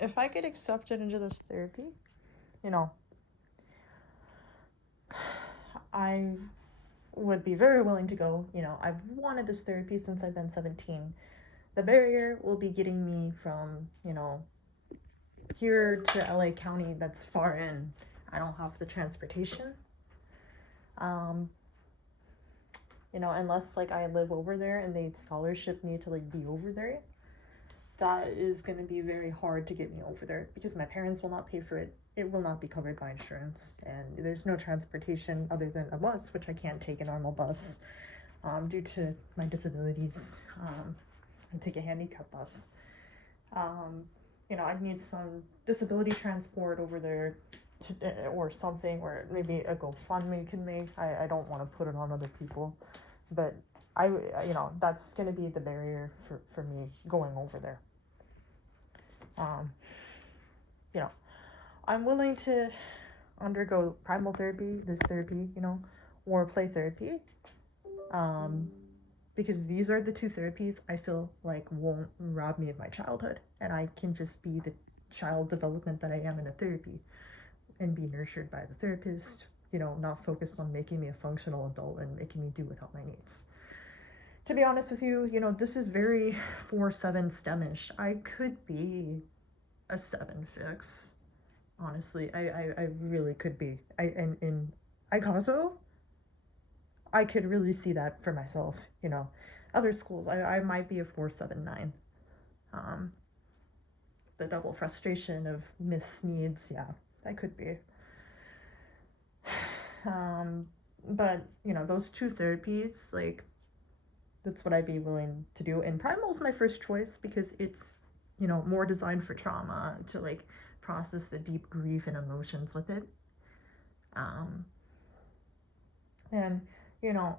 if I get accepted into this therapy, you know, I would be very willing to go. I've wanted this therapy since I've been 17. The barrier will be getting me from, here to LA County, that's far in. I don't have the transportation. Um, unless like I live over there and they scholarship me to like be over there, that is going to be very hard to get me over there because my parents will not pay for it. It will not be covered by insurance, and there's no transportation other than a bus, which I can't take a normal bus due to my disabilities. I take a handicap bus. Um, I'd need some disability transport over there or something, or maybe a GoFundMe can make. I don't want to put it on other people, but that's going to be the barrier for me going over there. Um, you know, I'm willing to undergo primal therapy, this therapy, or play therapy. Um, because these are the two therapies I feel like won't rob me of my childhood, and I can just be the child development that I am in a therapy and be nurtured by the therapist, not focused on making me a functional adult and making me do without my needs. To be honest with you, this is very 4-7 STEMish. I could be a 7 fix. Honestly, I really could be. In ICASO, I could really see that for myself. Other schools, I might be a 4-7-9. Um, the double frustration of missed needs, yeah, I could be. But those two therapies, like, that's what I'd be willing to do. And Primal's my first choice because it's more designed for trauma, to like process the deep grief and emotions with it. Um, and you know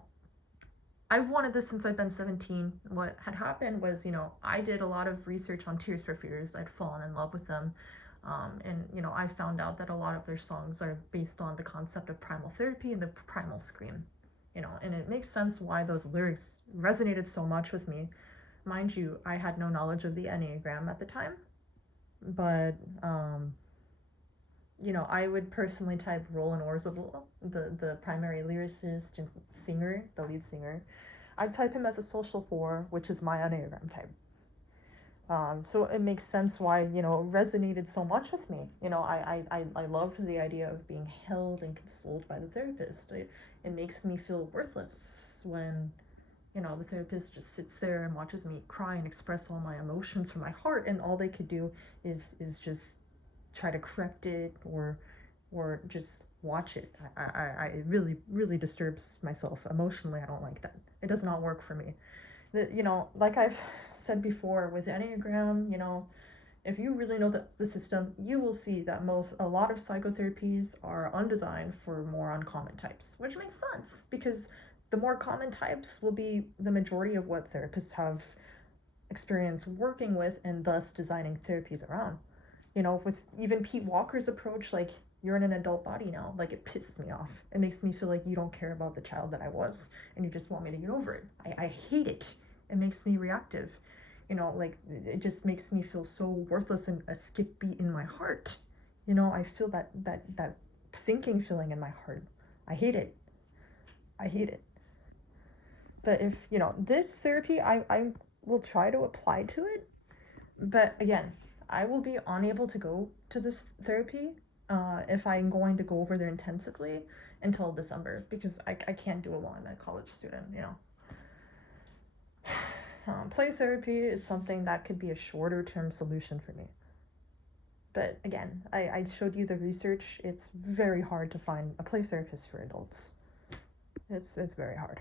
I've wanted this since I've been 17. What had happened was, I did a lot of research on Tears for Fears. I'd fallen in love with them. And, I found out that a lot of their songs are based on the concept of primal therapy and the primal scream. And it makes sense why those lyrics resonated so much with me. Mind you, I had no knowledge of the Enneagram at the time, but, I would personally type Roland Orzabal, the primary lyricist and singer, the lead singer. I'd type him as a social 4, which is my Enneagram type. So it makes sense why, it resonated so much with me. I loved the idea of being held and consoled by the therapist. It makes me feel worthless when, the therapist just sits there and watches me cry and express all my emotions from my heart, and all they could do is just try to correct it or just watch it. It really disturbs myself emotionally. I don't like that. It does not work for me. Like I've said before with Enneagram, if you really know the system, you will see that a lot of psychotherapies are undesigned for more uncommon types, which makes sense because the more common types will be the majority of what therapists have experience working with and thus designing therapies around. With even Pete Walker's approach, like, you're in an adult body now, like, it pisses me off. It makes me feel like you don't care about the child that I was and you just want me to get over it. I hate it. It makes me reactive. Like, it just makes me feel so worthless and a skip beat in my heart. I feel that sinking feeling in my heart. I hate it. I hate it. But if, this therapy, I will try to apply to it. But again, I will be unable to go to this therapy if I'm going to go over there intensively until December because I can't do it while I'm a college student. Play therapy is something that could be a shorter term solution for me. But again, I showed you the research. It's very hard to find a play therapist for adults. It's very hard.